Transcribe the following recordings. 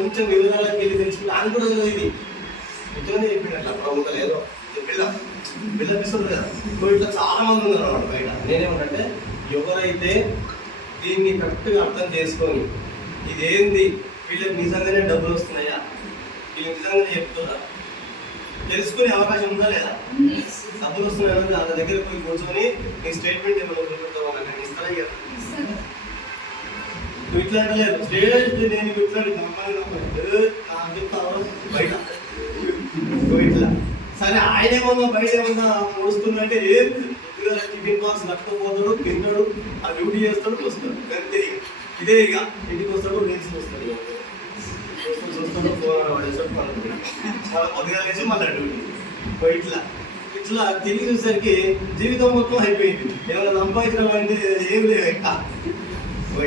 కొంచెం వివరాలకు వెళ్ళి తెలుసుకుని ఆయన కూడా ఇది ఇట్లనే చెప్పినట్ల ప్రముఖ లేదో బిల్డప్ ఇస్తుంది కదా. ఇప్పుడు ఇట్లా చాలా మంది ఉన్నారు అన్నమాట బయట. నేనేమంటే ఎవరైతే దీన్ని కరెక్ట్గా అర్థం చేసుకొని ఇదేంది వీళ్ళకి నిజంగానే డబ్బులు వస్తున్నాయా, వీళ్ళకి నిజంగానే చెప్తుందా తెలుసుకునే అవకాశం ఉందా లేదా? డబ్బులు వస్తున్నాయా వాళ్ళ దగ్గర పోయి కూర్చొని నీ స్టేట్మెంట్ ఏమైనా పెడతావు ఇస్తారా కదా. నువ్వు ఇట్లా అంటలేదు స్టేట్ నేను ఇట్లాంటి నాకు చెప్తావు బయట ఇట్లా సరే. ఆయన ఏమన్నా బయట ఏమన్నా పొడుస్తుందంటే ఏం టిఫిన్ బాక్స్ కట్టుకోపోతాడు, తింటాడు, ఆ డ్యూటీ చేస్తాడు, వస్తాడు అంతే. ఇదే ఇక ఇంటికి వస్తాడు, రీల్స్ వస్తాడు, చూస్తాడు, ఫోన్ పడేస్తాడు, మళ్ళీ పొద్దుగా లేచి మళ్ళీ డ్యూటీ. ఇట్లా ఇట్లా తిరిగి చూసేసరికి జీవితం మొత్తం అయిపోయింది. ఏమైనా సంపాదించడం అంటే ఏం లేవు ఇంకా.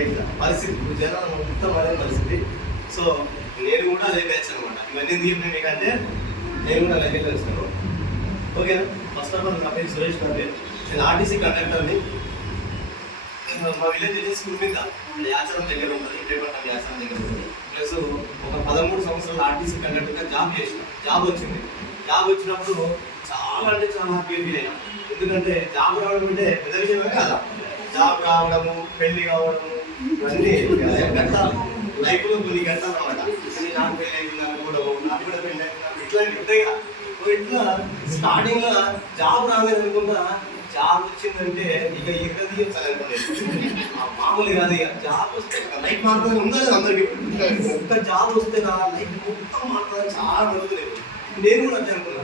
ఇట్లా పరిస్థితి జనాలు మొత్తం అదే పరిస్థితి. సో నేను కూడా అదే బ్యాచ్ అనమాట. ఇవన్నీ తీర్పు మీకంటే నేను కూడా అలాగే తెలుస్తాను. ఓకేనా? ఫస్ట్ ఆఫ్ ఆల్ నా పేరు సురేష్. నా పేరు నేను ఆర్టీసీ కండక్టర్ని. మా విలేజ్ వచ్చేసి స్కూల్ మీద యాచరం దగ్గర ఉంటుంది, ఇంటర్పట్నం యాచరం దగ్గర ఉంటుంది. ప్లస్ ఒక 13 సంవత్సరాలు ఆర్టీసీ కండక్టర్గా జాబ్ చేసిన. జాబ్ వచ్చింది. జాబ్ వచ్చినప్పుడు చాలా అంటే చాలా హ్యాపీ ఫీల్ అయినా. ఎందుకంటే జాబ్ రావడం అంటే పెద్ద విషయమే కదా. జాబ్ రావడము, పెళ్లి కావడము, ఇవన్నీ గంటలు లైఫ్లో కొన్ని గంటలు అనమాట. నాకు పెళ్లి అయిపోయింది అనుకోవడము, నాకు కూడా పెళ్లి అయిపోయింది ఇట్లాంటివి ఉంటాయి కదా. ఇట్లా స్టార్టింగ్ లో జాబ్ రాలేదు అనుకుంటా, జాబ్ వచ్చిందంటే ఇక మామూలు కాదు. ఇక జాబ్ వస్తే లైఫ్ మారుతుంది ఉందా అందరికి. ఒక్క జాబ్ వస్తే నా లైఫ్ మొత్తం మారుతుంది చాలా మంది. నేను కూడా అదే అనుకున్నా.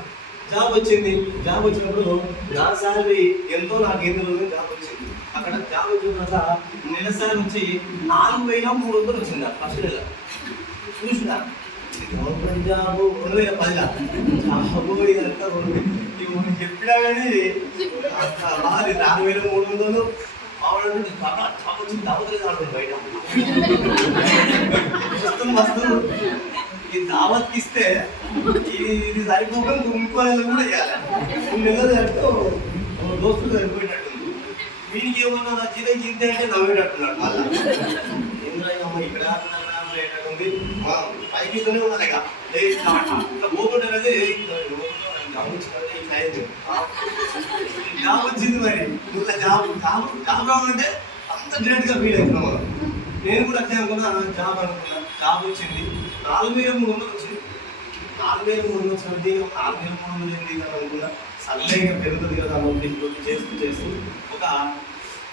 జాబ్ వచ్చింది. జాబ్ వచ్చినప్పుడు నా శాలరీ ఎంతో, నాకు 8 రోజులు జాబ్ వచ్చింది. అక్కడ జాబ్ వచ్చిన తర్వాత నెల శాలరీ వచ్చి 4,300 వచ్చింది ఫస్ట్ నెల. చూసినా గవర్నమెంట్ జాబ్ 2010 జాబ్ ఇదంతా ఇవి చెప్పినా కానీ బాగా 4,300 మామూలు జాబ్ వచ్చింది. దావతలేదు ఆడుతుంది బయట వస్తుంది. ఈ దావత్కి ఇస్తే ఇది సరిపోకుండా ఇంకోనేది కూడా చేయాలి. 3 నెలలు అంటే దోస్తులు సరిపోయినట్టుంది. వీడికి ఏమన్నా నచ్చితే చింతే అంటే నవ్వేటట్టున్నాడు. మళ్ళీ ఏంద్రమ్మ ఇక్కడ ఉంది పైకితోనే ఉన్నది. ఇక ఇట్లా పోతుంటే కదా జాబ్ వచ్చింది. మరి ఇట్లా జాబ్ రావాలంటే అంత గ్రేట్గా ఫీల్ అవుతున్నాం మనం. నేను కూడా అట్లా అనుకున్నా. జాబ్ అనుకున్నా, జాబ్ వచ్చింది. 4,300 వచ్చింది. 4,300 వచ్చింది. 4,300 ఏంటి కదా అనుకున్నా. సల్లేగా పెరుగుతుంది కదా అన్నది చేస్తూ ఒక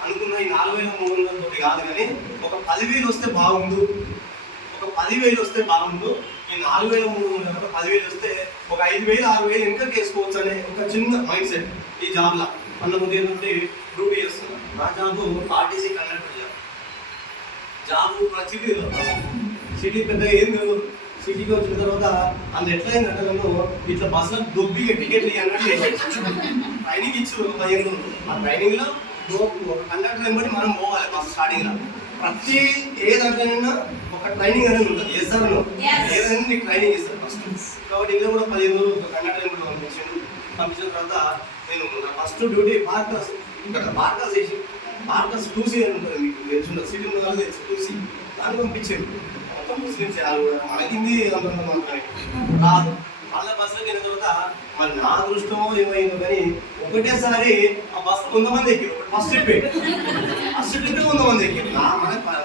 అనుకున్నా. ఈ 4,300 తోటి కాదు కానీ ఒక 10,000 వస్తే బాగుండు, ఒక 10,000 వస్తే బాగుండు. ఈ 4,300 10,000 వస్తే ఒక 5,000 6,000 ఇంకా చేసుకోవచ్చు అనే ఒక చిన్న మైండ్ సెట్ ఈ జాబ్లో. అందుకు ఏంటంటే డ్యూటీ చేస్తున్నాను. నా జాబ్ ఆర్టీసీ కండక్టర్ జాబ్. మన సిటీ పెద్దగా ఏం లేదు. సిటీకి వచ్చిన తర్వాత అందులో ఎట్లయిందంటే నన్ను ఇట్లా బస్సులో దొబ్బిగా టికెట్లు ఇవ్వన్నట్టు ట్రైనింగ్ ఇచ్చి ఒక 15 రోజులు. ఆ ట్రైనింగ్లో ఒక కండక్టర్ బట్టి మనం పోవాలి. బస్సు స్టార్టింగ్లో ప్రతి ఏ దాంట్లోనైనా ఒక ట్రైనింగ్ అనేది ఉంటుంది. చేస్తారు ఏదైనా నీకు ట్రైనింగ్ ఇస్తారు ఫస్ట్. కాబట్టి ఇందులో కూడా 15 రోజులు ఒక కండక్టర్ కూడా పంపించిన తర్వాత నేను నా ఫస్ట్ డ్యూటీ బార్కాస్. ఇక్కడ బార్కాస్ చేసి బార్కాస్ 2C అని ఉంటుంది, మీకు తెలుసు సిటీ ఉన్న వాళ్ళు తెలుసు 2C. దాన్ని పంపించారు. మొత్తం ముస్లిమ్స్ మనకింది అంత మాత్రమే కాదు. మళ్ళీ బస్సులోకి వెళ్ళిన తర్వాత మరి నా దృష్టమో ఏమైందో కానీ ఒకటేసారి ఆ బస్సు 100 మంది ఎక్కారు. ఫస్ట్ ట్రిప్ 100 మంది ఎక్కారు.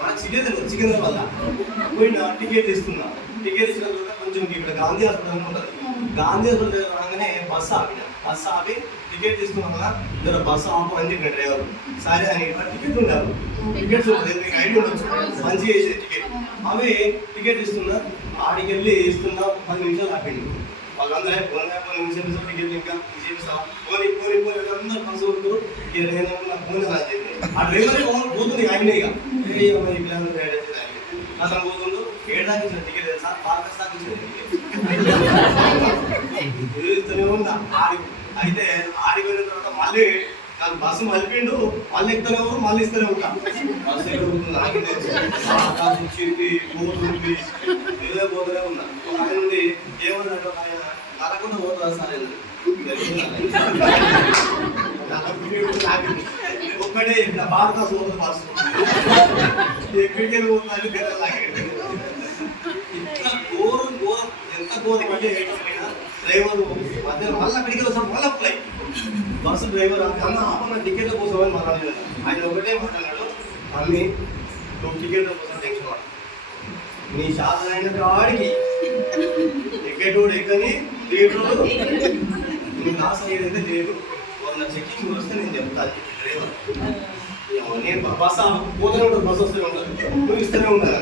మన చికెన్ వల్ల పోయిన టికెట్ ఇస్తున్నా. టికెట్ ఇచ్చిన తర్వాత కొంచెం ఇక్కడ గాంధీ హాస్పిటల్ ఉంటుంది. గాంధీ హాస్పిటల్ దగ్గర రాగానే బస్సు ఆపి టికెట్ తీసుకున్నాం కదా, ఇద్దరు బస్సు ఆపు అని చెప్పిన డ్రైవర్. సరే అని టికెట్ ఉండాలి. టికెట్స్ ఉంటుంది, మీకు ఐడి ఉండొచ్చు, మంచి చేసే టికెట్. అవి టికెట్ ఇస్తున్నా. ఆడికి వెళ్ళి ఇస్తున్నా 10 నిమిషాలు ఆపిండు. వాళ్ళందరూ 10 నిమిషాలు టికెట్ ఇంకా చేపిస్తాం. పోనీ అందరూ బస్సు కొడుతారు. ఇక నేననుకున్నా ఫోన్ అలా చెప్పి ఆ డ్రైవర్ పోతుంది. ఆయన ఇక అతను పోతుండు. 7 దాకా ఇచ్చిన టికెట్ తెలుసా, 12 దాకా ఇచ్చిన టికెట్ ఉందా. అయితే ఆడికి వెళ్ళిన తర్వాత మళ్ళీ నాకు బస్సు మలిపిండు. మళ్ళీ ఎక్కుతూనే మళ్ళీ ఇస్తూనే ఉంటా. బస్సు ఎక్కడ పోతుంది నాకే తెలుసు. ఆకాశం వచ్చింది, పోతుంది, ఏదో పోతూనే ఉన్నా. ఆయన నుండి ఏమన్నాడు, ఆయన నరకుండా పోతుందా సార్ ఒక్కడే భారత సోదరు బస్సు ఎక్కడికి వెళ్ళి పోతున్నా. ఇట్లా ఎంత ఘోరం అంటే డ్రైవర్ మధ్యలో మళ్ళీ అక్కడికి వస్తాం మళ్ళీ ఫ్లై బస్సు డ్రైవర్ అన్న ఆపన్న టికెట్ల కోసం అని మాట్లాడలేదు. ఆయన ఒకటే మాట్లాడాడు, అన్ని నువ్వు టికెట్ల కోసం టెన్షన్ పడ, నీ శాతం అయిన కాడికి టికెట్ ఎక్కని థియేటర్లో నువ్వు లాస్ట్ ఏదైతే లేదు వాళ్ళ చెక్కింగ్ వస్తే నేను చెప్తాను డ్రైవర్. నేను బస్సు పోతూనే ఉంటాను, బస్సు వస్తూనే ఉంటాను, నువ్వు ఇస్తూనే ఉంటాను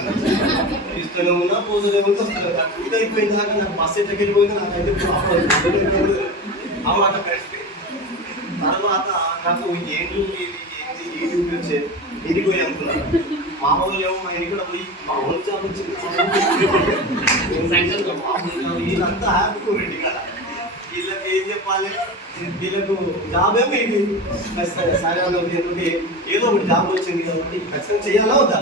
ఇస్తూనే ఉన్నా పోతూనే ఉంటే వస్తాను. నాకు అయిపోయింది దాకా నాకు బస్సు ఎట్లకి వెళ్ళిపోయింది నాకైతే ఆ మాట కలిసి తర్వాత నాకు ఏంటి యూట్యూబ్ వచ్చే ఇంటికి పోయి అనుకున్నాను. మా ఊళ్ళు ఏమో మా ఇంటికి పోయి మా ఊళ్ళో జాబ్ వచ్చింది, వీళ్ళంతా హ్యాపీ ఇంటికాడ. వీళ్ళకి ఏం చెప్పాలి, వీళ్ళకు జాబ్ ఏమో ఇది ఖచ్చితంగా సరే ఎందుకంటే ఏదో ఒకటి జాబ్ వచ్చింది కాబట్టి ఖచ్చితంగా చెయ్యాలా వద్దా,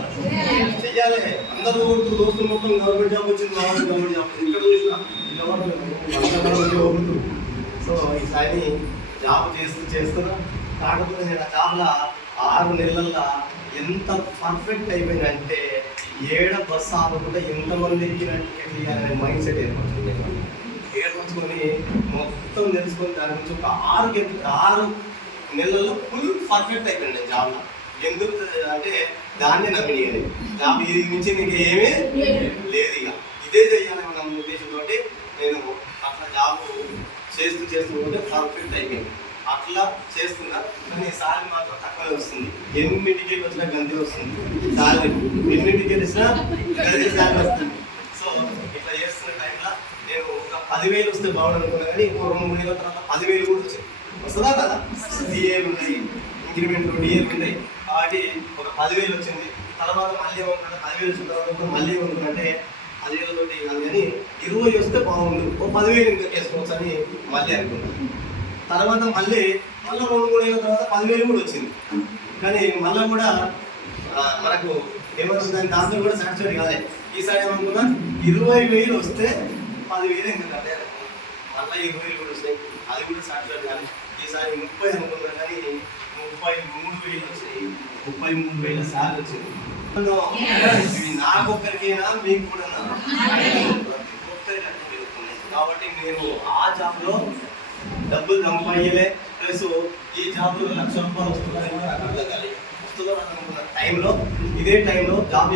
చెయ్యాలి. అందరూ దోస్తులు మొత్తం గవర్నమెంట్ జాబ్ వచ్చింది, గవర్నమెంట్ జాబ్ వచ్చింది, ఇక్కడ చూసినా ఎవరు. సో ఈసారి జాబ్ చేస్తున్నా. కాకపోతే నేను ఆ జాబ్లో 6 నెలల్లో ఎంత పర్ఫెక్ట్ అయిపోయిందంటే బస్సు ఆపకుండా ఎంతమంది ఎక్కినట్టు చేయాలనే మైండ్ సెట్ ఏర్పడుతుంది. ఏర్పరచుకొని మొత్తం తెలుసుకొని దాని గురించి ఒక 6 నెలల్లో ఫుల్ పర్ఫెక్ట్ అయిపోయింది నేను జాబ్లో. ఎందుకు అంటే దాన్నే నమ్మినది జాబ్, ఇది నుంచి నీకు ఏమీ లేదు, ఇక ఇదే చేయాలనే ఉద్దేశంతో నేను అట్లా జాబ్ చేస్తూ ఉంటే పర్ఫెక్ట్ అయిపోయింది. అట్లా చేస్తున్నా. కానీ సాలరీ మాత్రం తక్కువే వస్తుంది. ఎన్ని టికెట్ వచ్చినా గంతే వస్తుంది సాలరీ, ఎన్ని టికెట్ ఇచ్చినా గంతే సాలరీ వస్తుంది. సో ఇట్లా చేస్తున్న టైంలో నేను ఒక 10,000 వస్తే బాగుండు అనుకున్నా, కానీ ఇంకో 2-3 నెలల తర్వాత 10,000 కూడా వచ్చాయి. వస్తుందా కదా, డిఏలు ఉన్నాయి, ఇంక్రిమెంట్లు డిఏలు ఉన్నాయి కాబట్టి ఒక 10,000 వచ్చింది. తర్వాత మళ్ళీ ఏమనుకుంటే 10,000 వచ్చిన తర్వాత మళ్ళీ ఏమనుకుంటే 10,000 తోటి కాదు కానీ 20 వస్తే బాగుండు, ఓ 10,000 ఇంకా చేసుకోవచ్చు అని మళ్ళీ అనుకున్నాను. తర్వాత మళ్ళీ 2-3 నెలల తర్వాత 10,000 కూడా వచ్చింది. కానీ మళ్ళీ కూడా మనకు ఏమవుతుంది, దాంతో కూడా సాటిస్ఫైడ్ కాలే. ఈసారి ఏమనుకున్నా 20,000 వస్తే 10,000 ఇంకా కట్టారు, మళ్ళీ 20,000 కూడా వస్తాయి, అది కూడా సాటిస్ఫైడ్ కాదు. ఈసారి 30 అనుకున్నా కానీ 33,000 వచ్చాయి, 33,000 సార్లు వచ్చింది. నాకొక్కరికైనా మీకు కూడా కాబట్టి నేను ఆ జాబ్లో డబ్బులు సంపాదలే, ప్లస్ ఈ జాబ్లో ₹1,00,000 వస్తుందని కూడా నాకు అర్థం కాలేదు. వస్తుందో అనుకున్న టైంలో, ఇదే టైంలో జాబ్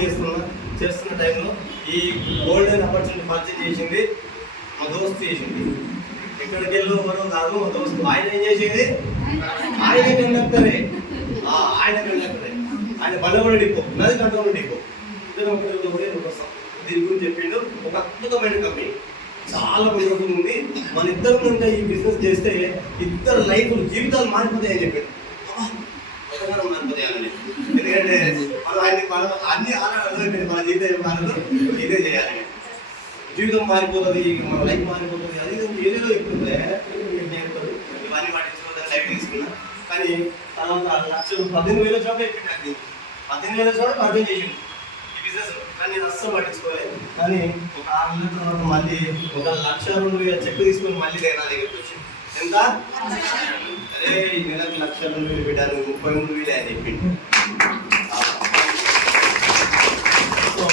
చేస్తున్న టైంలో ఈ గోల్డెన్ ఆపర్చునిటీ పర్చేజ్ చేసింది మా దోస్తు చేసింది. ఎక్కడికి వెళ్ళో ఎవరో కాదు, మా దోస్తు. ఆయన ఏం చేసేది, ఆయన కండక్టరే, ఆయన బండగొండ డిపో, నది కంట్రోల్ డిపో, ఇద్దరు ఒకటి వస్తాం. దీని గురించి చెప్పిండు. ఒక అద్భుతమైన కంపెనీ, చాలా ఉపయోగం ఉంది. మన ఇద్దరు కనుక ఈ బిజినెస్ చేస్తే ఇద్దరు జీవితాలు మారిపోతాయని చెప్పాడు. ఎంతగానో మారిపోతాయని, ఎందుకంటే మనం అన్ని ఆలోచన మన జీవితం మారదు, ఇదే చేయాలి, జీవితం మారిపోతుంది, మన లైఫ్ మారిపోతుంది. అది ఏదేదో చెప్తుందే ఇవన్నీ పట్టించుకోవద్దని లైఫ్ తీసుకున్నా. కానీ తర్వాత 18,000 జాబ్ అయిపోయింది, 18,000 జాబ్ పర్చేజ్ చేసింది ఈ బిజినెస్. కానీ నేను అస్సలు పట్టించుకోలేదు. కానీ ఒక 6 నెలల తర్వాత మళ్ళీ ఒక 1,02,000 చెక్ తీసుకొని మళ్ళీ నా దగ్గరికి వచ్చింది. ఎంత, అరే ఈ నెలకు 1,02,000 పెట్టాను, 33,000 అని చెప్పింది. సో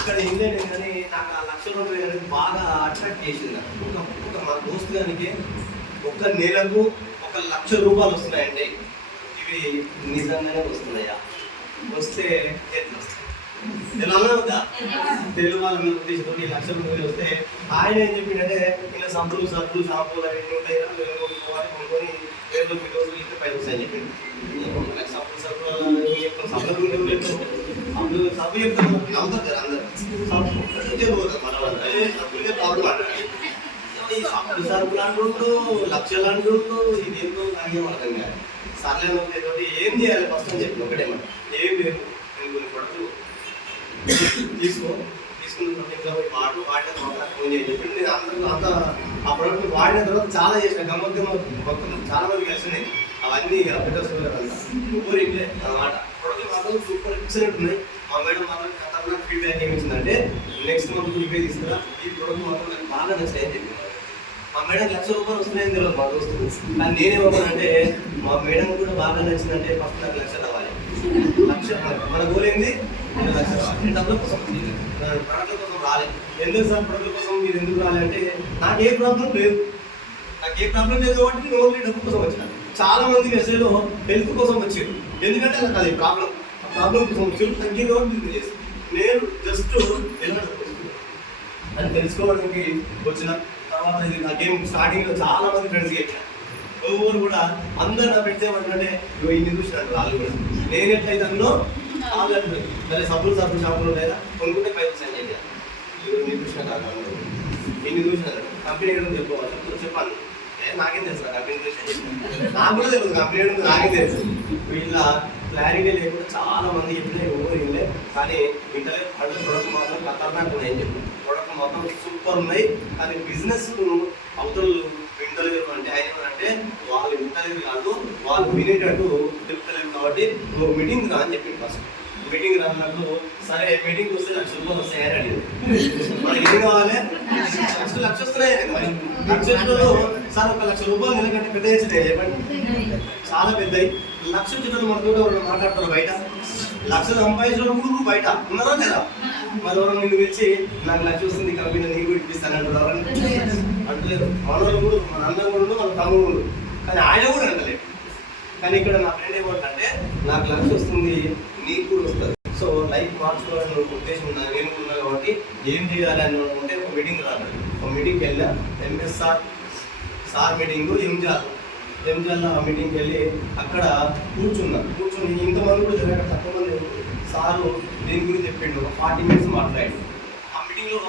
ఇక్కడ ఏంటంటే కానీ నాకు ఆ 1,02,000 అనేది బాగా అట్రాక్ట్ చేసింది. ఒక మా దోస్తు గారికి ఒక నెలకు ₹1,00,000 వస్తున్నాయండి. ఇవి నిజంగానే వస్తున్నాయా, వస్తే ఎట్లా వస్తాయి తెలంగాణ తెలుగు వాళ్ళ మీద ఉద్దేశంతో ₹1,00,000 వస్తే ఆయన ఏం చెప్పిండే, ఇలా సబ్బులు షాంపూలు అవన్నీ ఉంటాయి, కొనుక్కొని వేరే మీ రోజులు ఇంటి పైన వస్తాయని చెప్పింది. సబ్బు చెప్తాను నమ్ముతారు కదా అందరు, పోతారు మన సబ్బులే ప్రాబ్లం. ఈ సబ్బులు సరుకులు అంటుండ్రు, లక్షలు అంటుండ్రు, ఇది ఎంతో నాకేం అర్థం కాదు. సర్లేదు ఏం చేయాలి ఫస్ట్ అని చెప్పి ఒకటేమాట, ఏం లేదు నేను కొన్ని ప్రొడక్ట్లు తీసుకున్న వాడిన తర్వాత ఫోన్ చేయని చెప్పి నేను అంతా ఆ ప్రోడక్ట్ వాడిన తర్వాత చాలా చేసిన గమ్మత్తు మొత్తం చాలా మంది కలిసినాయి. అవన్నీ ఊరికే అన్నమాట. ప్రోడక్ట్ మాత్రం సూపర్ ఎక్సలెంట్ ఉన్నాయి. మా మేడం మాత్రం ఖతర్నాక్ ఫీడ్బ్యాక్ ఏమి ఇచ్చిందంటే, నెక్స్ట్ మంత్ ఊరికే తీసుకురా, ఈ ప్రోడక్ట్ మాత్రం నాకు బాగా నచ్చాయని చెప్పింది. మా మేడం ₹1,00,000 వస్తున్నాయని తెలియదు మా దోస్తు. కానీ నేనేమన్నానంటే, మా మేడం కూడా బాగా నచ్చిందంటే ఫస్ట్ నాకు 1,00,000 రావాలి. 1,00,000 మన గోల్ ఏంది, 2 లక్షలు రావాలి. డబ్బుల కోసం ప్రొడక్ట్ల కోసం రాలేదు. ఎందుకు సార్ ప్రొడక్ట్ల కోసం మీరు ఎందుకు రాలంటే నాకు ఏ ప్రాబ్లం లేదు కాబట్టి నేను ఓన్లీ డబ్బు కోసం వచ్చాను. చాలా మందికి అసలు హెల్త్ కోసం వచ్చారు, ఎందుకంటే నాకు అది ప్రాబ్లం కోసం వచ్చారు, తగ్గింది కాబట్టి బిజినెస్ చేస్తాను. నేను జస్ట్ ఎలా అని తెలుసుకోవడానికి వచ్చిన తర్వాత ఇది నాకేం స్టార్టింగ్లో చాలా మంది ఫ్రెండ్స్కి ఎక్కాను. ఎవరు కూడా అందరు నా ఫ్రెండ్స్ ఏమంటే ఇన్ని చూసినట్టు వాళ్ళు కూడా నేను ఎట్లయితే అందులో వాళ్ళు అంటారు సరే సబ్బులు షాపులు లేదా కొనుక్కుంటే 5% చేయాలి. ఇన్ని చూసినా ఇన్ని చూసినారు కంపెనీ ఎక్కడ చెప్పుకోవాలి చెప్పాను. నాకేం తెలుసు కంపెనీ నాకు కూడా తెలుసు కంపెనీ నాకే తెలుసు. వీళ్ళ క్లారిటీ లేకుండా చాలా మంది చెప్పినా ఎవరు ఇల్లే కానీ ఇంటలే అంటే ప్రొడక్ట్ మాత్రం ఖతర్నాక్ ఉన్నాయని చెప్పి ప్రొడక్ట్ మొత్తం సూపర్ ఉన్నాయి. కానీ బిజినెస్ అవతలు వింటలేరు అంటే ఆయన అంటే వాళ్ళు వింటలేరు కాదు వాళ్ళు వినేటట్టు చెప్తలేరు కాబట్టి నువ్వు మీటింగ్ రా అని చెప్పింది. ఫస్ట్ మీటింగ్ రానప్పుడు సరే మీటింగ్ వస్తే ₹1,00,000 వస్తాయని అడిగింది. మనకి ఏం కావాలి లక్ష వస్తున్నాయి మరి లక్షలో సార్ ₹1,00,000 నెలకంటే పెద్ద చెప్పండి చాలా పెద్దవి. లక్ష చుట్టూ మన కూడా మాట్లాడతారు బయట 1,00,000 సంపాదించినప్పుడు బయట ఉన్నారా లేదా? మరి ఎవరు నిన్ను పిలిచి నాకు 1,00,000 వస్తుంది కంపెనీ నీకు ఇప్పిస్తాను అంటారు అంటలేదు. మనోళ్ళు కూడా మన అన్న కూడా మన తమ్ముడు కూడా కానీ ఆయన కూడా అంటలేదు. కానీ ఇక్కడ నా ఫ్రెండ్ ఏమంటే నాకు 1,00,000 వస్తుంది నీకు కూడా వస్తుంది. సో లైఫ్ మార్చుకోవాలని ఉద్దేశం ఉన్నాను నేను కూడా కాబట్టి ఏం చేయాలి అని అనుకుంటే ఒక మీటింగ్ రావాలి. ఒక మీటింగ్కి వెళ్ళా ఎంఎస్ఆర్ మీటింగ్ ఎంజాల్లో ఆ మీటింగ్కి వెళ్ళి అక్కడ కూర్చుని ఇంతమంది కూడా జరిగాక తక్కువ మంది సారు దీని గురించి చెప్పిండు. ఒక 40 minutes మాట్లాడి ఆ మీటింగ్లో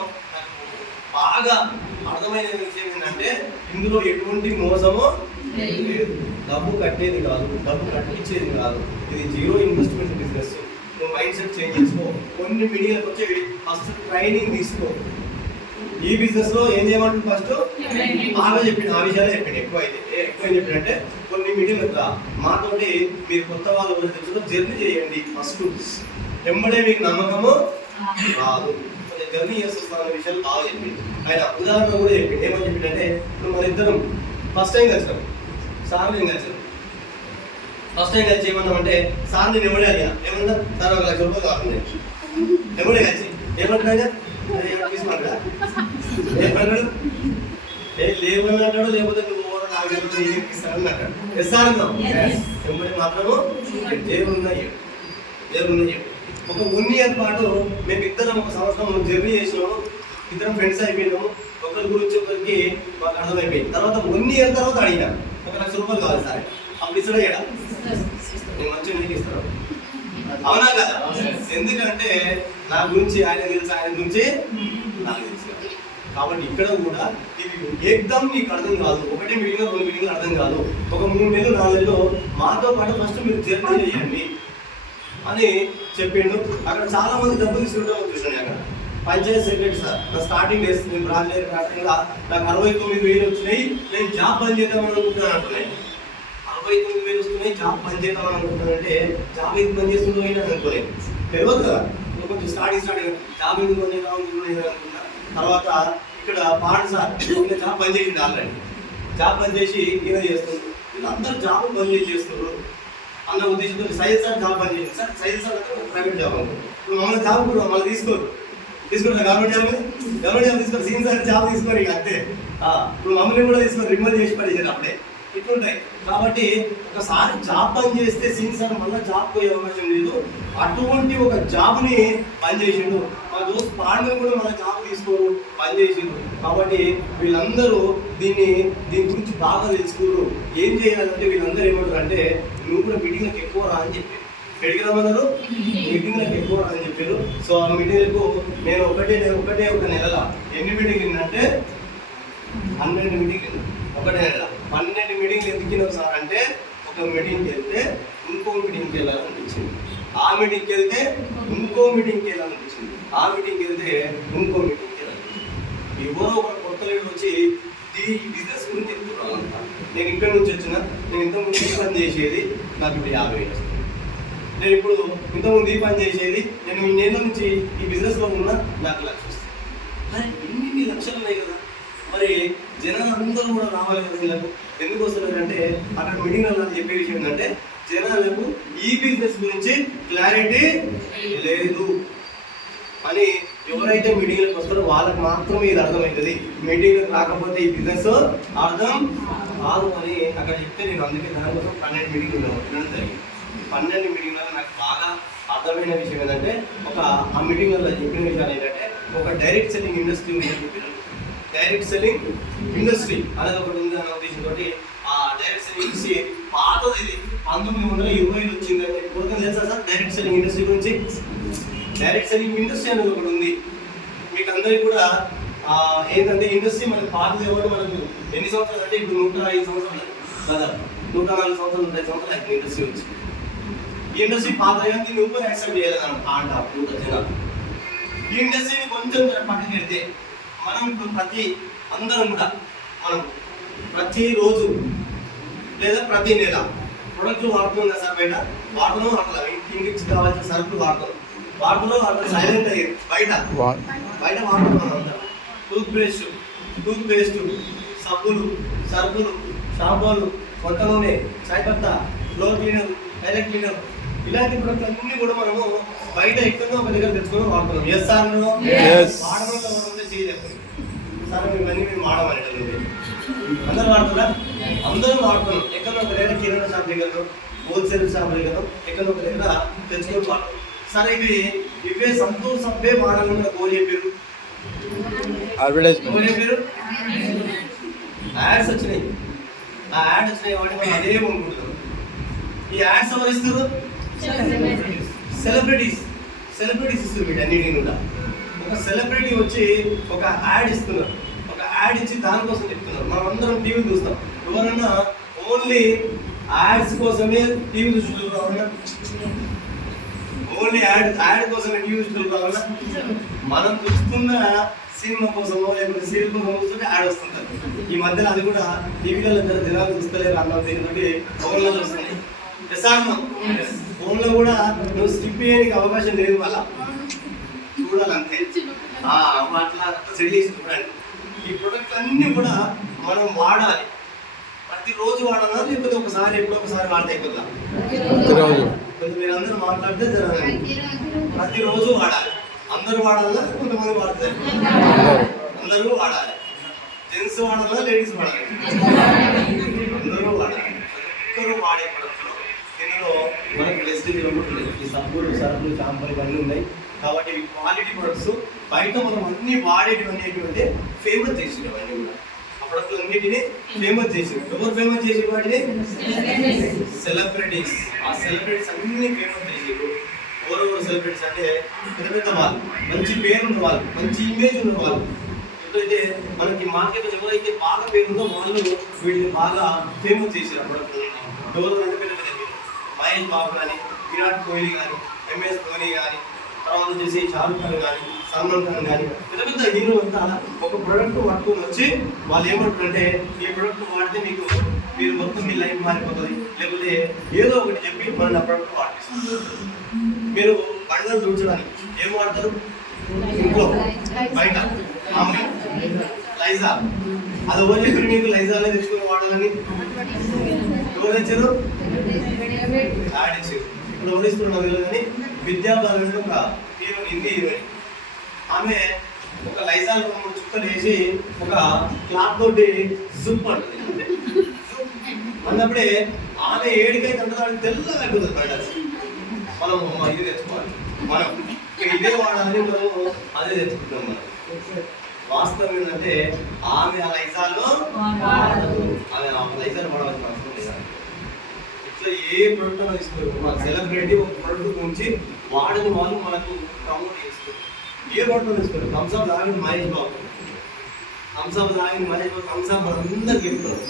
బాగా అర్థమైన విషయం ఏంటంటే ఇందులో ఎటువంటి మోసము లేదు, డబ్బు కట్టేది కాదు, డబ్బు కట్టించేది కాదు, ఇది జీరో ఇన్వెస్ట్మెంట్ బిజినెస్. నువ్వు మైండ్ సెట్ చేంజ్ చేసుకో. కొన్ని మీడియాలకు వచ్చి ఫస్ట్ ట్రైనింగ్ తీసుకో. ఈ బిజినెస్ లో ఏం చేయమంటుంది ఫస్ట్ బాగా చెప్పింది ఆ విషయాలే చెప్పింది. ఎక్కువ ఏం చెప్పిందంటే కొన్ని మీటింగ్ మాతోటి మీరు కొత్త వాళ్ళు తెచ్చుకో జర్నీ చేయండి. ఫస్ట్ వెంబడే మీకు నమ్మకము రాదు, జర్నీ చేస్తున్న విషయాలు బాగా చెప్పింది. ఆయన ఉదాహరణ కూడా చెప్పింది. ఏమని చెప్పిందంటే ఇప్పుడు మన ఇద్దరం ఫస్ట్ టైం కలిసాం, సార్ నేను కలిసాను. ఫస్ట్ టైం కలిసి ఏమన్నామంటే సార్ నేను ఎవడే అడిగా ఏమన్నా సార్ ₹1,00,000 కావాలి ఎవడే కలిసి ఏమంటున్నా తీసుకున్నాడు లేవన్నాడు లేకపోతే నువ్వు ఇస్తానని అంటాడు. ఇస్తాను ఎవరి మాత్రము దేవుడున్నాయి. ఒక 1 year పాటు మేము ఇద్దరం ఒక సంవత్సరం జర్నీ చేసినాము, ఇద్దరం ఫ్రెండ్స్ అయిపోయినాము. ఒకరి గురించి ఒకరికి మాకు అర్థమైపోయింది. తర్వాత 1 year తర్వాత అడిగినా ₹1,00,000 కావాలి సార్ అప్పుడు ఇస్తాడు చేయడా నేను మంచిగా నీకు ఇస్తాను అవునా కదా? ఎందుకంటే నా గురించి ఆయన తెలుసు, ఆయన గురించి నాకు తెలుసు. కాబట్టి ఇక్కడ కూడా ఇది ఏకదమ్ నీకు అర్థం కాదు, 1 మీటింగ్ 2 మీటింగ్లు అర్థం కాదు. ఒక 3 నెలలు 4 నెలలు మాతో పాటు ఫస్ట్ మీరు జర్నీ చేయండి అని చెప్పిండు. అక్కడ చాలా మంది డబ్బులు తీసుకుంటాం చూసాను. అక్కడ పంచాయత్ సెక్రటరీ సార్ నా స్టార్టింగ్ డేస్ నేను రాజకీయ నాకు 69,000 వచ్చినాయి, నేను జాబ్ పని చేద్దామని అనుకుంటున్నాను అంటున్నాయి. 69,000 వస్తున్నాయి, జాబ్ పని చేద్దామని అనుకుంటున్నానంటే జాబ్ ఎందుకు పని చేస్తుందో అయినా అనుకోలేదు, తెలియదు కదా. కొంచెం స్టార్టింగ్ జాబ్ ఎందుకు పని చేద్దాం అనుకుంటున్నా. తర్వాత ఇక్కడ పాండ్ సార్ జాబ్ పని చేసింది, ఆల్రెడీ జాబ్ పని చేసి ఈయన చేస్తున్నారు. వీళ్ళందరూ జాబ్ పని చేస్తున్నారు అన్న ఉద్దేశంతో సైజ్ సార్ జాబ్ పని చేసింది. సార్ సైజ్ సార్ అంటే ప్రైవేట్ జాబ్ అనుకో. ఇప్పుడు మమ్మల్ని జాబ్ కూడా మళ్ళీ తీసుకుంటారు గవర్నమెంట్ జాబ్ తీసుకోరు. సీన్ సార్ జాబ్ తీసుకోరు ఇక అంతే. ఇప్పుడు మమ్మల్ని కూడా తీసుకోరు, రిమూవ్ చేసి పడేసారు అప్పుడే. ఇట్లుంటాయి. కాబట్టి ఒకసారి జాబ్ పని చేస్తే సీన్ సార్ మళ్ళీ జాబ్ పోయే అవకాశం లేదు. అటువంటి ఒక జాబ్ని పని చేసిండు. మా దోస్తు పాండు కూడా మన జాబ్ తీసుకోరు, పని చేసిండు. కాబట్టి వీళ్ళందరూ దీని గురించి బాగా తెలుసుకోరు. ఏం చేయాలంటే వీళ్ళందరూ ఏమంటారు అంటే నువ్వు కూడా మీటింగ్లకు ఎక్కువ రా అని చెప్పారు. ఎడికి రమ్మన్నారు, మీటింగ్లకు ఎక్కువ రా అని చెప్పారు. సో ఆ మీటింగ్లకు నేను ఒకటే ఒక నెలలో ఎన్ని మీటింగ్ అంటే 12 మీటింగ్ ఒకటే నెల 12 మీటింగ్లు ఎందుకు సార్ అంటే ఒక మీటింగ్కి వెళ్తే ఇంకో మీటింగ్కి వెళ్ళాలనిపించింది, ఆ మీటింగ్కి వెళ్తే ఇంకో మీటింగ్కి వెళ్ళాలనిపించింది, ఆ మీటింగ్కి వెళ్తే ఇంకో మీటింగ్కి వెళ్ళాలనిపించింది. ఎవరో ఒక కొత్త లీడర్ వచ్చి ఈ బిజినెస్ గురించి చెప్తున్నాను. నేను ఇక్కడ నుంచి వచ్చిన, నేను ఇంతకుముందు ఈ పని చేసేది నాకు ఇప్పుడు 50,000 వస్తుంది. నేను ఇప్పుడు ఇంతకుముందు ఈ పని చేసేది నేను ఈ నెల నుంచి ఈ బిజినెస్లో ఉన్న నాకు 1,00,000 వస్తుంది. కానీ ఇన్ని లక్షలు ఉన్నాయి కదా, మరి జనాలు అందరూ కూడా రావాలి కదా. వీళ్ళకు ఎందుకు వస్తున్నారు అంటే అక్కడ మీటింగ్ చెప్పే విషయం ఏంటంటే జనాలకు ఈ బిజినెస్ గురించి క్లారిటీ లేదు అని ఎవరైతే మీటింగ్లకు వస్తారో వాళ్ళకి మాత్రమే ఇది అర్థమవుతుంది. మీటింగ్లకు రాకపోతే ఈ బిజినెస్ అర్థం కాదు అని అక్కడ చెప్తే నేను అందుకే దానికోసం 12 మీటింగ్లు వినడం జరిగింది. 12 మీటింగ్లలో నాకు బాగా అర్థమైన విషయం ఏంటంటే ఆ మీటింగ్లలో చెప్పిన విషయాలు ఏంటంటే ఒక డైరెక్ట్ సెల్లింగ్ ఇండస్ట్రీ ఉందని చెప్పినారు. డైరెక్ట్ సెల్లింగ్ ఇండస్ట్రీ అనేది ఒకటి ఉంది అన్న ఉద్దేశంతో ఆ డైరెక్ట్ సెల్లింగ్ ఇండస్ట్రీ పాతది, ఇది 1920 వచ్చిందని పూర్వం తెలుసా సార్? డైరెక్ట్ సెల్లింగ్ ఇండస్ట్రీ గురించి డైరెక్ట్ సెల్లింగ్ ఇండస్ట్రీ అనేది ఒకటి ఉంది. మీకు అందరికీ కూడా ఏంటంటే ఇండస్ట్రీ మనకు పాతది కాబట్టి మనకు ఎన్ని సంవత్సరాలు అంటే ఇప్పుడు 105 సంవత్సరాలు కదా, 104 సంవత్సరాలు 105 సంవత్సరాలు అయితే ఇండస్ట్రీ వచ్చి ఈ ఇండస్ట్రీ పాత దీన్ని ఊపర్ యాక్సెప్ట్ చేయలేదన్న అంటారు జనాలు. ఈ ఇండస్ట్రీని కొంచెం పక్కకి వెళ్తే మనం ఇప్పుడు అందరం కూడా మనం ప్రతిరోజు లేదా ప్రతి నెల ప్రొడక్ట్లు వాడుతున్నాం సార్. బయట వాడుతున్నాం అట్లా ఇంటికి కావాల్సిన సరుకులు వాడుతున్నాం అట్లా సైలెంట్ అయ్యారు. బయట వాడుతున్నాం అందరం. టూత్ పేస్ట్, సబ్బులు, సరుకులు, షాంపూలు, వంట నూనె, చాయ్ పత్తా, ఫ్లోర్ క్లీనర్, టైలెట్ క్లీనర్, ఇలాంటి ప్రొడక్ట్లు అన్ని కూడా మనము బయట ఎక్కడో ఒక దగ్గర తెచ్చుకొని వాడుతున్నాం. ఎస్ సార్ వాడడంలో చేయలేదు సార్. మేము వాడమనేటది అందరూ వాడుతున్నా, అందరూ వాడుతున్నాం. ఎక్కడో ఒక దగ్గర కిరాణా షాప్ దగ్గర, హోల్సేల్ షాప్ దగ్గర, ఎక్కడో ఒక దగ్గర తెచ్చుకొని వాడుతున్నాం. సరే ఇవే సంతూర్ సబ్బే వాడాలని నాకు కోరి చెప్పారు. యాడ్స్ వచ్చినాయి. ఆ యాడ్ వచ్చినాయి కాబట్టి మనం అదే కొనుక్కుంటున్నాం. ఈ యాడ్స్ ఎవరు ఇస్తారు? సెలబ్రిటీస్ ఇస్తారు. వీటన్నిటిని కూడా ఒక సెలబ్రిటీ వచ్చి ఒక యాడ్ ఇస్తున్నారు. ఒక యాడ్ ఇచ్చి దానికోసం చెప్తున్నారు. మనం అందరం టీవీ చూస్తాం. ఎవరన్నా ఓన్లీ యాడ్స్ కోసమే టీవీ చూస్తున్నారు? ఓన్లీ యాడ్ కోసమే టీవీ చూస్తున్నారు? మనం చూస్తున్న సినిమా కోసమో లేకపోతే సీరియల్ కోసం చూస్తుంటే యాడ్ వస్తుంటారు. ఈ మధ్యలో అది కూడా టీవీలలో జనాలు చూస్తలేరు అన్న దీనితోటి ఫోన్లో చూస్తున్నాయి. ఫోన్లో కూడా నువ్వు స్కిప్ చేయడానికి అవకాశం లేదు. మళ్ళా చూడాలంతే అట్లా సెట్ చేసి చూడండి. ఈ ప్రొడక్ట్ అన్నీ కూడా మనం వాడాలి. ప్రతిరోజు వాడాలా లేకపోతే ఎప్పుడో ఒకసారి వాడితే అయిపోతుందా? కొంచెం మీరు అందరూ మాట్లాడితే జరగాలి. ప్రతిరోజు వాడాలి. అందరూ వాడాలా? కొంతమంది వాడతారు. అందరూ వాడాలి. జెంట్స్ వాడాలా? లేడీస్ వాడాలి? అందరూ వాడాలి. ఒక్కరు వాడే ప్రొడక్ట్లు దీనిలో మనకి వెస్టేజ్ ఉంటుంది. ఈ సబ్బులు, సరుకులు, షాంపూలు ఇవన్నీ ఉన్నాయి కాబట్టి ఇవి క్వాలిటీ ప్రొడక్ట్స్. బయట మనం అన్ని వాడేటివన్నీ ఫేమస్ చేసేటివన్నీ కూడా ఆ ప్రొడక్ట్లు అన్నిటినీ ఫేమస్ చేసేవి. ఎవరు ఫేమస్ చేసే వాటిని? సెలబ్రిటీస్. ఆ సెలబ్రిటీస్ అన్ని ఫేమస్ చేసేవి. ఎవరెవరు సెలబ్రిటీస్ అంటే పెద్ద వాళ్ళు, మంచి పేరు ఉన్న వాళ్ళు, మంచి ఇమేజ్ ఉన్న వాళ్ళు. ఎప్పుడైతే మనకి మార్కెట్ ఎవరైతే బాగా పేరుందో వాళ్ళు వీళ్ళని బాగా ఫేమస్ చేశారు. ప్రొడక్ట్ ఎవరు అంటే పెద్ద మహేష్ బాబు కానీ, విరాట్ కోహ్లీ కానీ, MS ధోని కానీ, తర్వాత వచ్చేసి షారుఖ్ ఖాన్ కానీ, సల్మాన్ ఖాన్ కానీ, పెద్ద హీరోలు అంతా ఒక ప్రోడక్ట్ పట్టుకొని వచ్చి వాళ్ళు ఏమంటారంటే ఈ ప్రోడక్ట్ వాడితే మీరు మొత్తం మీ లైఫ్ మారిపోతుంది, లేకపోతే ఏదో ఒకటి చెప్పి మనం ఆ ప్రోడక్ట్ వాడిస్తారు. మీరు బండలు తుడచడానికి ఏం వాడతారు? ఇంట్లో బయట లైజా. అది ఎవరు చెప్పారు మీకు లైజాలే తెచ్చుకొని వాడాలని? ఎవరు తెచ్చారు? ఆడిచ్చారు. ఇప్పుడు ఎవరిస్తున్నారు కానీ విద్యాబాలన్ ఒక హీరోయిన్, హిందీ హీరోయిన్. ఆమె ఒక లైజాల్ 3 చుక్కలు వేసి ఒక క్లాత్ తోటి జుప్ అంటుంది. అన్నప్పుడే ఆమె ఏడికైతే అంటారు తెల్లగా అయిపోతుంది బయట. మనం ఇది తెచ్చుకోవాలి, మనం ఇదే వాడాలని మనము అదే తెచ్చుకుంటాం. మనం వాస్తవం ఏంటంటే ఆమె ఆ లైజాలు లైజాలు వాడవలసిన అవసరం లేదా? ఇట్లా ఏ ప్రొడక్ట్ అని తీసుకోరు. మన సెలబ్రిటీ ఒక ప్రొడక్ట్ గురించి వాడని వాళ్ళు మనకు ప్రమోట్ చేస్తారు. ఏ ప్రొడక్ట్ తీసుకోరు? థమ్స్అప్ తాగిన మహేష్ బాబు, థమ్స్అప్ మనందరికి చెప్తున్నారు.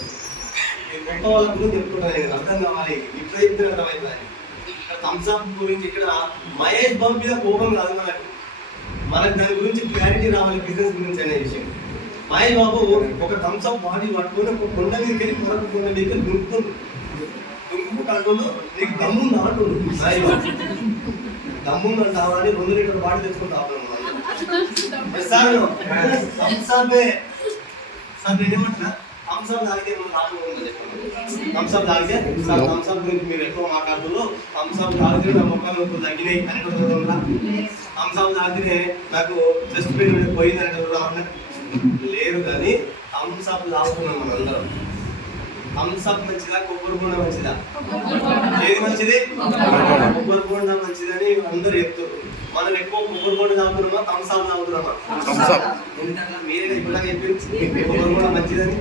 ఈ కొత్త వాళ్ళ గురించి చెప్తుంటారు. అర్థం కావాలి, ఇట్లా చెప్తే అర్థమవుతుంది. థమ్స్అప్ గురించి ఇక్కడ మహేష్ బాబు మీద కోపం కాదు మనకు దాని గురించి క్లారిటీ రావాలి, బిజినెస్ గురించి అనే విషయం. మహేష్ బాబు ఒక థమ్స్అప్ బాడీ పట్టుకొని ఒక కొండ మీదకి వెళ్ళి మరొక కొండ మీదకి దుంకుకుంటూ నీకు దమ్ముంది అంటుండు. మహేష్ బాబు దమ్ముందని కావాలి 2 లీటర్ల బాడీ తెచ్చుకుంటాను సార్. థమ్స్అప్ సార్ నేనేమంటున్నా, థమ్స్అప్ తాగితే ఏమన్నా లాభం ఉందని చెప్పండి. థమ్స్అప్ తాగితే సార్ థమ్స్అప్ గురించి మీరు ఎక్కువ మాట్లాడుతూ థమ్స్అప్ తాగితే నా మొక్కలు తగ్గినాయి అని థమ్స్అప్ తాగితే నాకు చెస్ట్ పెయిన్ పోయిందంటే లేరు. కానీ థమ్స్అప్ తాగుతున్నాం మనందరం. థమ్స్అప్ మంచిదా కొబ్బరి బోండా మంచిదా? ఏది మంచిది? కొబ్బరి బోండా మంచిదని అందరూ చెప్తారు. మనం ఎక్కువ కొబ్బరి బోండా తాగుతున్నామా థమ్స్అప్ తాగుతున్నామా? ఎందుకంటే మీరే ఇప్పుడు చెప్పారు కొబ్బరి బోండా మంచిదని.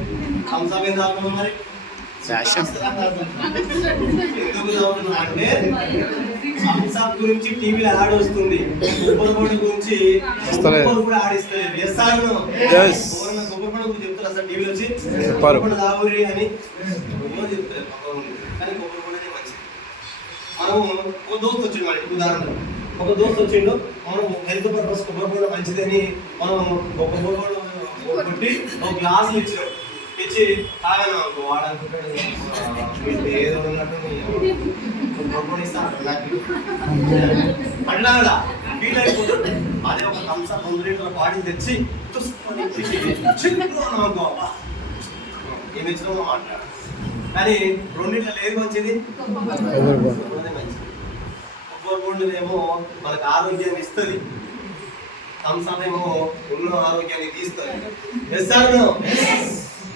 థమ్స్అప్ ఏం తాగుతున్నాం మరి? ఎందుకు తాగుతున్నా అంటే థమ్స్అప్ గురించి టీవీలో యాడ్ వస్తుంది, కొబ్బరి బోండా గురించి కూడా ఆడిస్తారు. కొబ్బరి బోండా గురించి చెప్తారు అసలు టీవీలో వచ్చి కొబ్బరి బోండా తాగురి అని చెప్తారు. కానీ కొబ్బరి బోండానే మంచిది. మనము ఒక దోస్తు వచ్చిండు, మరి ఉదాహరణ ఒక దోస్తు వచ్చిండు, మనం హెల్త్ పర్పస్ కొబ్బరి బోండా మంచిదని మనం ఒక కొబ్బరి బోండా కొట్టి ఒక గ్లాసులు ఇచ్చాం. ఇచ్చి తాగాను వాడనుకుంటాడు ఏదో ఉన్నట్టు అట్లాగా ఫీల్ అయిపోతాడు. అదే ఒక థమ్స్అప్ 100 లీటర్ల బాడీ తెచ్చి ఏమి ఇచ్చినామో మాట్లాడు. కానీ రెండిట్లో ఏది మంచిది? కొబ్బరి బోండానేమో మనకు ఆరోగ్యాన్ని ఇస్తుంది, థమ్స్అప్ ఏమో ఉన్న ఆరోగ్యాన్ని తీస్తుంది.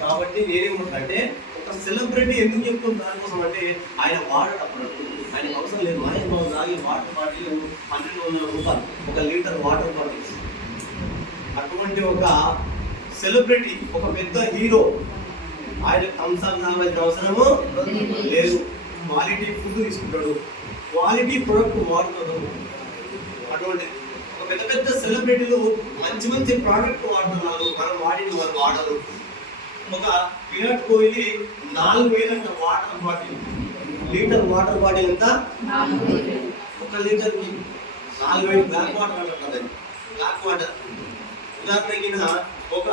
కాబట్టి నేనేమంటే ఒక సెలబ్రిటీ ఎందుకు చెప్తుంది దానికోసం అంటే ఆయన వాడేటప్పుడు ఆయనకు అవసరం లేదు. ఆయన తాగి వాటర్ బాటిల్ 1200 రూపాయలు, 1 లీటర్ వాటర్ బాటిల్. అటువంటి ఒక సెలబ్రిటీ, ఒక పెద్ద హీరో, ఆయన థమ్స్అప్ తాగాల్సిన అవసరము లేదు. క్వాలిటీ ఫుడ్ తీసుకుంటాడు, క్వాలిటీ ప్రొడక్ట్ వాడుతాడు. అటువంటి ఒక పెద్ద పెద్ద సెలబ్రిటీలు మంచి మంచి ప్రోడక్ట్ వాడుతున్నారు, మనం వాడిన వాళ్ళు వాడరు. ఒక Virat Kohli 4000 water bottle, litre water bottle ఎంత? 1 లీటర్కి 4000 బ్లాక్ వాటర్ అంటారు. బ్లాక్ వాటర్ ఉదాహరణకి ఒక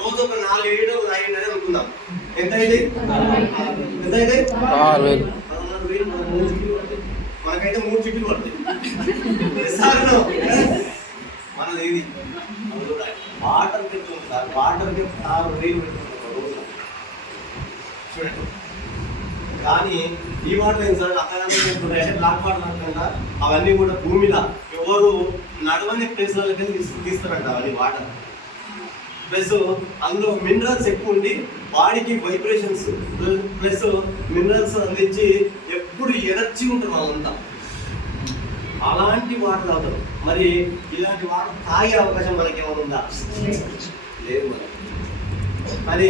రోజు ఒక 4 లీటర్లు తాగిందని అనుకుందాం. ఎంత అయింది? ఎంత అయింది? 16,000. మనకైతే 3 చిట్లు పడుతుంది. మనది ఇది వాటర్ పెట్టుకుంది సార్, వాటర్కి 6,000 పెట్టుకుంటాం చూడండి. కానీ ఈ వాటర్ ఏం సార్ అక్కడ బ్లాక్ వాటర్ అంటారంట. అవన్నీ కూడా భూమిలో ఎవరు నడవని ప్లేస్లకి తీస్తారంట అవన్నీ వాటర్. ప్లస్ అందులో మినరల్స్ ఎక్కువ ఉండి బాడీకి వైబ్రేషన్స్ ప్లస్ మినరల్స్ అందించి ఎప్పుడు ఎనర్జీ ఉంటుంది వాళ్ళంతా. అలాంటి వాటర్ తాగుతారు. మరి ఇలాంటి వాటర్ తాగే అవకాశం మనకి ఏమైనా ఉందా? లేదు. మరి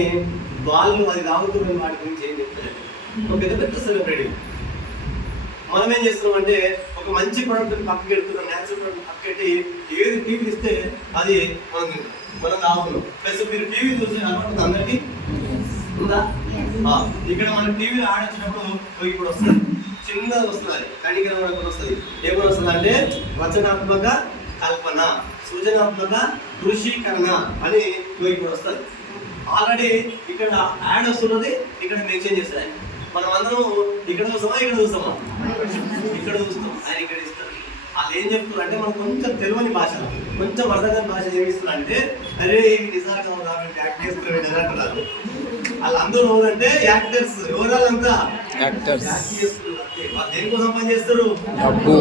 వాళ్ళు అది తాగుతున్న వాటి గురించి ఏం చెప్తారు? ఒక పెద్ద పెద్ద సెలబ్రిటీ. మనం ఏం చేస్తున్నాం అంటే ఒక మంచి ప్రోడక్ట్ పక్కకి పెడుతున్నాం, న్యాచురల్ ప్రోడక్ట్ పక్కకి ఏది టీవీ ఇస్తే అది మనం తాగుతున్నాం. ప్లస్ మీరు టీవీ చూసే అలవాటు అందరికీ ఉందా? ఇక్కడ మన టీవీలో ఆడొచ్చినప్పుడు ఇప్పుడు వస్తుంది, చిన్నది వస్తుంది, కణికరమైన కూడా వస్తుంది. ఏమని వస్తుంది అంటే వచనాత్మక కల్పన, సృజనాత్మక దృశ్యీకరణ అని ఇప్పుడు వస్తుంది. ఆల్రెడీ ఇక్కడ యాడ్ వస్తున్నది, ఇక్కడ మెన్షన్ చేస్తారు. మనం అందరం ఇక్కడ చూస్తామా? ఇక్కడ చూస్తాం. ఆయన ఇక్కడ ఇస్తారు. వాళ్ళు ఏం చెప్తున్నారు అంటే మనం కొంచెం తెలియని భాష, కొంచెం అర్థం కాని భాష ఏమి ఇస్తున్నారు అంటే అరే ఇవి నిజంగా యాక్ట్ చేస్తున్నారు అంటున్నారు. వాళ్ళందరూ ఎవరంటే యాక్టర్స్. ఎవరు వాళ్ళంతా? యాక్టర్స్. వాళ్ళు దేనికోసం పనిచేస్తారు? డబ్బు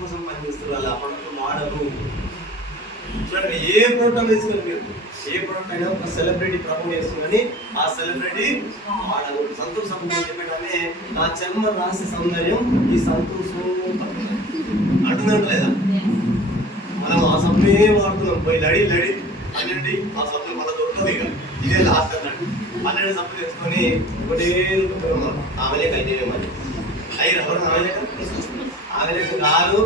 కోసం పనిచేస్తారు. వాళ్ళు ఆ ప్రొడక్ట్ వాడరు. చూడండి, ఏ ప్రోడక్ట్ తీసుకొని మీరు ఏ ప్రోడక్ట్ అయినా ఒక సెలబ్రిటీ ప్రమోట్ చేస్తుందని ఆ సెలబ్రిటీ వాడరు. సంతూర్ సబ్బు చెప్పేటమే నా చర్మ రాశి సౌందర్యం ఈ సంతూర్ అంటున్నట్టు లేదా? మనం ఆ సబ్బే వాడుతున్నాం. పోయి లడి అనండి ఆ సబ్బు మన దొరకదు. ఇదే లాస్ట్ అన్నట్టు 12 సబ్బు తెచ్చుకొని ఒకటే ఆమెలేక అయితే మరి అయ్యి ఎవరు ఆమెలేక కారు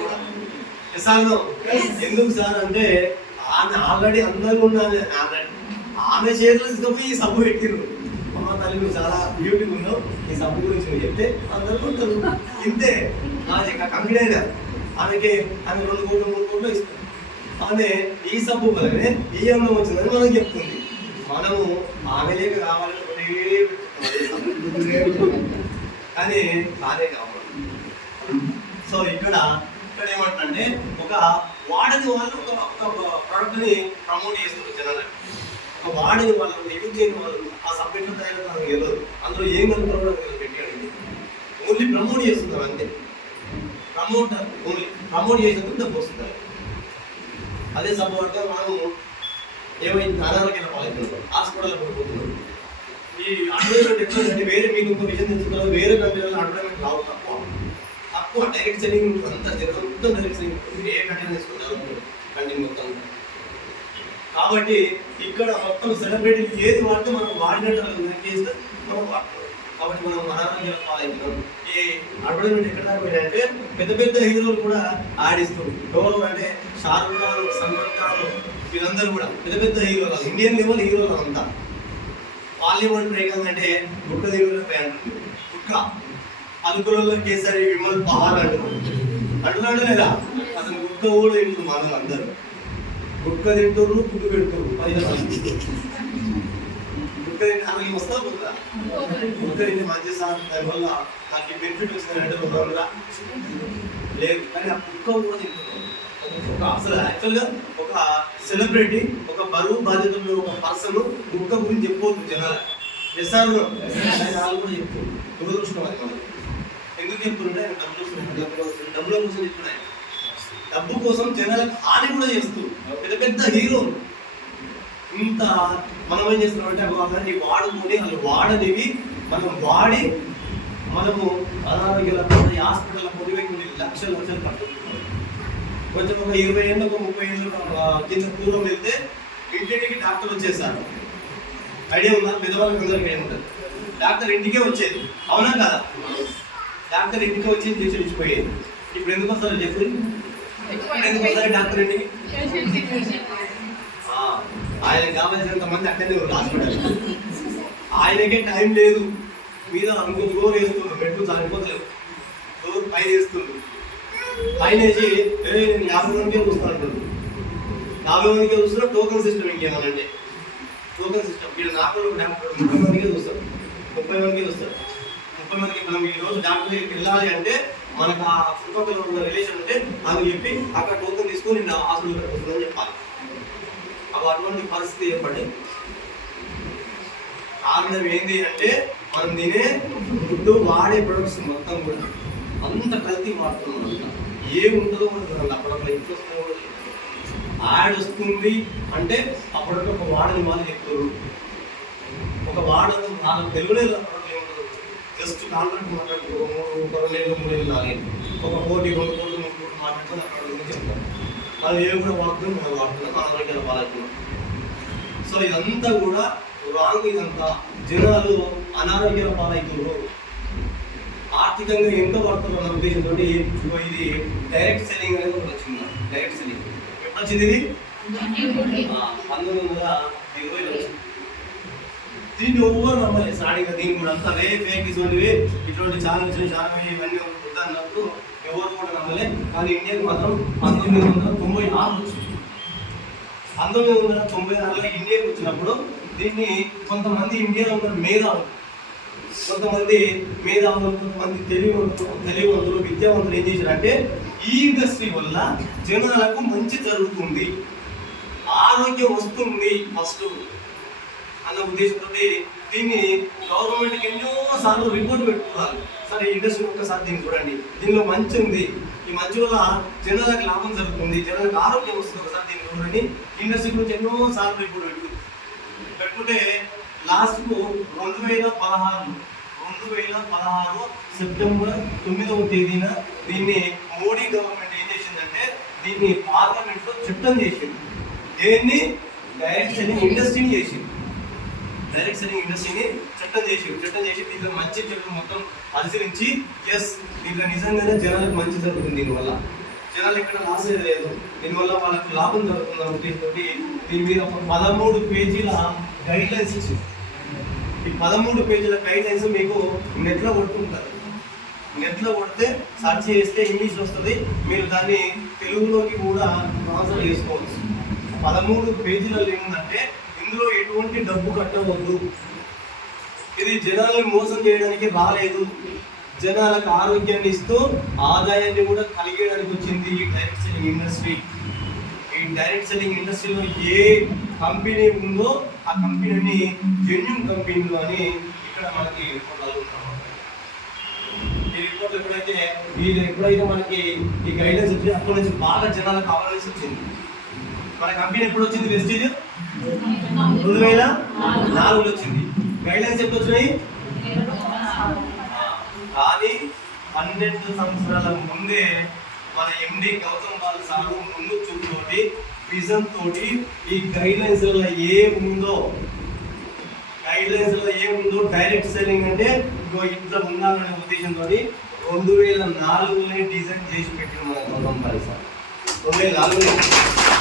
కూడా ఎందుకు సార్ అంటే ఆమె ఆల్రెడీ అందంగా ఉన్నది. ఆమె చేతులు తీసుకుపోయి ఈ సబ్బు పెట్టిరు. అమ్మ తల్లి చాలా బ్యూటీ ఉన్నావు, ఈ సబ్బు గురించి నువ్వు చెప్తే అందరూ ఉంటారు. ఇంతే కంపెనీ అయినా ఆమెకి ఆమె 2 కోట్లు 3 కోట్లు ఇస్తుంది. ఆమె ఈ సబ్బు వల్లనే ఈ అందం వచ్చిందని మనం చెప్తుంది. మనము ఆమె లేక కావాలని కానీ కాదే కావాలి. సో ఇక్కడ ఏమంటే ఒక వాడని వాళ్ళు ఒక ప్రోడక్ట్ ని ప్రమోట్ చేస్తారు జనాలు. ఒక ఒక వాడిని వాళ్ళు ఏం చేయని వాళ్ళు ఆ సబ్జెక్ట్లో తయారు ఏదో అందులో ఏం కనుక్కోవడం పెట్టి అడిగింది. ఓన్లీ ప్రమోట్ చేస్తున్నారు అంతే. ప్రమోట్ చేసేందుకు డబ్బు వస్తుంది. అదే సపోర్ట్గా మనము ఏమైంది అనారోగ్యాల పాలవుతున్నాం, హాస్పిటల్లో పడిపోతున్నాం. ఈ అడ్వర్టైజ్మెంట్ ఎట్లంటే వేరే మీకు ఇంకో విషయం తెలుసుకున్నారు, వేరే కంపెనీలో అడ్వర్టైజ్మెంట్ రావు తక్కువ డైరెక్ట్ సెల్లింగ్ అంతా మొత్తం డైరెక్ట్ సెల్లింగ్ ఏ కంటెంట్ తీసుకుంటారు కంటెంట్ మొత్తం. కాబట్టి ఇక్కడ మొత్తం సెలబ్రిటీలు ఏది వాడితే మనం వాడినట్టు చేస్తే మనం వాడుతున్నాం. కాబట్టి మనం అనారోగ్యాల పాలవుతున్నాం. ఈ అడ్వర్టైజ్మెంట్ ఎక్కడ దాకా పోయినంటే పెద్ద పెద్ద హీరోలు కూడా ఆడిస్తుంది. ఎవరు అంటే షారుఖ్ ఖాన్, సల్మాన్ ఖాన్ వీళ్ళందరూ కూడా పెద్ద పెద్ద హీరోలు, ఇండియన్ లెవెల్ హీరోలు అంతా. పార్లమెంట్ ఏకంటే గుక్క దేవుళ్ళ ప్యాంట్ గుక్క అనుకులలో కేసరి విమల్ పహార్ అంటున్నాడు లేదా? అసలు గుక్క కూడా తింటారు మనం అందరూ. గుక్క తింటారు, గుడ్డు పెడుతారు. 15 గుక్క తింటే ఆమెకి వస్తా పోతుందా? గుక్క తింటే మంచి సార్ దానివల్ల నాకు బెనిఫిట్ వస్తుందంటే లేదు. కానీ ఆ గుక్క కూడా తింటున్నారు. అసలు యాక్చువల్గా ఒక సెలబ్రిటీ, ఒక బరువు బాధ్యతలు ఒక పర్సన్ గుక్క గురించి చెప్పవద్దు జనాలు. ఎస్ఆర్ వాళ్ళు కూడా చెప్తారు. దురదృష్టం అది మనం ఎందుకు చెప్తుంటే డబ్బుల కోసం చెప్తున్నాయి. డబ్బు కోసం జనాలకు హాని కూడా చేస్తూ పెద్ద పెద్ద హీరోలు ఇంత మనం ఏం చేస్తున్నామంటే వాళ్ళని వాడుకొని వాళ్ళు వాడనివి మనం వాడి మనము అనారోగ్యాల హాస్పిటల్ పొడివైపు లక్షలు పడుతున్నాం. కొంచెం ఒక 20 ఏళ్ళు, ఒక 30 ఏళ్ళు కింద పూర్వం వెళ్తే ఇంటింటికి డాక్టర్ వచ్చేసారు. ఐడియా ఉందా? పెద్దవాళ్ళకి అందరికీ ఐడియా ఉంటుంది. డాక్టర్ ఇంటికే వచ్చేది, అవునా కదా? డాక్టర్ ఇంటికి వచ్చి ఇంజక్షన్ ఇచ్చిపోయేది. ఇప్పుడు ఎందుకు వస్తారు చెప్పు? ఎందుకు వస్తారు డాక్టర్ ఇంటికి? ఆయనకి కావాల్సినంత మంది అక్కడనే హాస్పిటల్. ఆయనకే టైం లేదు. మీద ఇంకో డోర్ వేస్తుంది, మెట్లు చనిపోతలేవు, డోర్ పైన వేస్తుంది. పైన వేసి నేను 50 మందికే చూస్తాను అంటారు. 50 మందికే చూస్తున్నా. టోకన్ సిస్టమ్ ఇంకేమనంటే టోకన్ సిస్టమ్ ఇక్కడ 30 మందికే చూస్తారు, 30 మందికే చూస్తారు. 30 మందికి మనం ఈరోజు డాక్టర్ దగ్గరికి వెళ్ళాలి అంటే మనకు ఆ చుట్టుపక్కల ఉన్న రిలేషన్ ఉంటే అని చెప్పి అక్కడ టోకన్ తీసుకొని నేను హాస్పిటల్ వస్తుందని చెప్పాలి. అప్పుడు అటువంటి పరిస్థితి ఏర్పడింది. కారణం ఏంటి అంటే మనం తినే ఫుడ్, వాడే ప్రొడక్ట్స్ మొత్తం కూడా అంత కల్తీ వాడుతున్నాం. అంతా ఏముంటుందో మనకు అప్పుడప్పుడు ఇంట్లో యాడ్ వస్తుంది అంటే అప్పటికి ఒక వాడని వాళ్ళు చెప్తారు. ఒక వాడను నాకు తెలుగులేదు. జస్ట్ కాంట్రాక్ట్ మాట్లాడుకో 2 నెలలు 3 నెలలు రాలేదు. ఒక 1 కోటి 2 కోట్లు 3 కోట్లు మాట్లాడుకొని అక్కడ గురించి చెప్తాం. అది ఏం కూడా వాడుతున్నాం, మనం వాడుతున్నాం, అనారోగ్యాలు పాలవుతున్నాం. సో ఇదంతా కూడా రాంగ్. ఇదంతా జనాలు అనారోగ్యాల పాలవుతున్నారు. ఆర్థికంగా ఎంత పడుతుందో అన్న ఉద్దేశంతో ఇది డైరెక్ట్ సెల్లింగ్ అనేది ఒకటి వచ్చింది. డైరెక్ట్ సెల్లింగ్ ఎప్పుడు వచ్చింది? ఇది 1920లో వచ్చింది. దీన్ని ఎవరు నమ్మలేదు స్టార్టింగ్. దీన్ని కూడా అంతా ఫేక్ ఇటువంటి చాలా ఇవన్నీ వద్దా అన్నప్పుడు ఎవరు కూడా నమ్మలే. కానీ ఇండియాకి మాత్రం 1996 వచ్చింది. 1996లో ఇండియాకి వచ్చినప్పుడు దీన్ని కొంతమంది ఇండియాలో ఉన్న మేధావులు, కొంతమంది తెలివివంతులు విద్యావంతులు ఏం చేశారంటే ఈ ఇండస్ట్రీ వల్ల జనాలకు మంచి జరుగుతుంది, ఆరోగ్యం వస్తుంది ఫస్ట్ అన్న ఉద్దేశంతో దీన్ని గవర్నమెంట్కి ఎన్నోసార్లు రిపోర్ట్ పెట్టుకోవాలి. సరే ఈ ఇండస్ట్రీ ఒక్కసారి దీన్ని చూడండి, దీనిలో మంచి ఉంది, ఈ మంచి వల్ల జనాలకు లాభం జరుగుతుంది, జనాలకు ఆరోగ్యం వస్తుంది, ఒకసారి దీన్ని చూడండి ఇండస్ట్రీ గురించి ఎన్నోసార్లు రిపోర్ట్ పెట్టుకుంటే లాస్ట్కు 2016 సెప్టెంబర్ 9వ తేదీన దీన్ని మోడీ గవర్నమెంట్ ఏం చేసిందంటే దీన్ని పార్లమెంట్లో చట్టం చేసింది. దేన్ని? డైరెక్ట్ సెల్లింగ్ ఇండస్ట్రీని చేసింది. డైరెక్ట్ సెల్లింగ్ ఇండస్ట్రీని చట్టం చేసి దీంట్లో మంచి చెడు మొత్తం పరిశీలించి దీంట్లో నిజంగానే జనాలకు మంచి జరుగుతుంది, దీనివల్ల జనాలు ఎక్కడ లాస్ లేదు, దీనివల్ల వాళ్ళకు లాభం జరుగుతుంది అన్న ఉద్దేశంతో దీని మీద ఒక 13 పేజీల గైడ్ లైన్స్ ఇచ్చింది. ఈ 13 పేజీల గైడ్ లైన్స్ మీకు నెట్లో కొట్టుకుంటారు. నెట్లో కొడితే సర్చ్ చేస్తే ఇంగ్లీష్ వస్తుంది, మీరు దాన్ని తెలుగులోకి కూడా ట్రాన్స్లేట్ చేసుకోవచ్చు. 13 పేజీలలో ఏముందంటే ఇందులో ఎటువంటి డబ్బు కట్టవద్దు, ఇది జనాలను మోసం చేయడానికి రాలేదు, జనాలకు ఆరోగ్యాన్ని ఇస్తూ ఆదాయాన్ని కూడా కలిగేయడానికి వచ్చింది ఈ డైరెక్ట్ సెల్లింగ్ ఇండస్ట్రీ. ఈ డైరెక్ట్ సెల్లింగ్ ఇండస్ట్రీలో ఏ కంపెనీ ఉందో ఆ కంపెనీని జెన్యూన్ కంపెనీలు అని ఇక్కడ మనకి రిపోర్ట్ అవుతాం. ఈ రిపోర్ట్ ఎప్పుడైతే మనకి ఈ గైడెన్స్ వచ్చింది అప్పటి నుంచి బాగా జనాలకు అవేర్నెస్ వచ్చింది. మన కంపెనీ ఎప్పుడు వచ్చింది? వెస్టేజ్ 2004 వచ్చింది. గైడెన్స్ ఎప్పుడు వచ్చినాయి? కానీ 12 సంవత్సరాల ముందే మన ఎండి గౌతమ్ బాల్ సార్ ముందు చూపుతోటి విజన్ తోటి ఈ గైడ్లైన్స్లో ఏముందో డైరెక్ట్ సెల్లింగ్ అంటే ఇంట్లో ఉండాలనే ఉద్దేశంతో 2004లోనే డిజైన్ చేసి పెట్టిన మన గౌతమ్ బాల్ సార్. 2004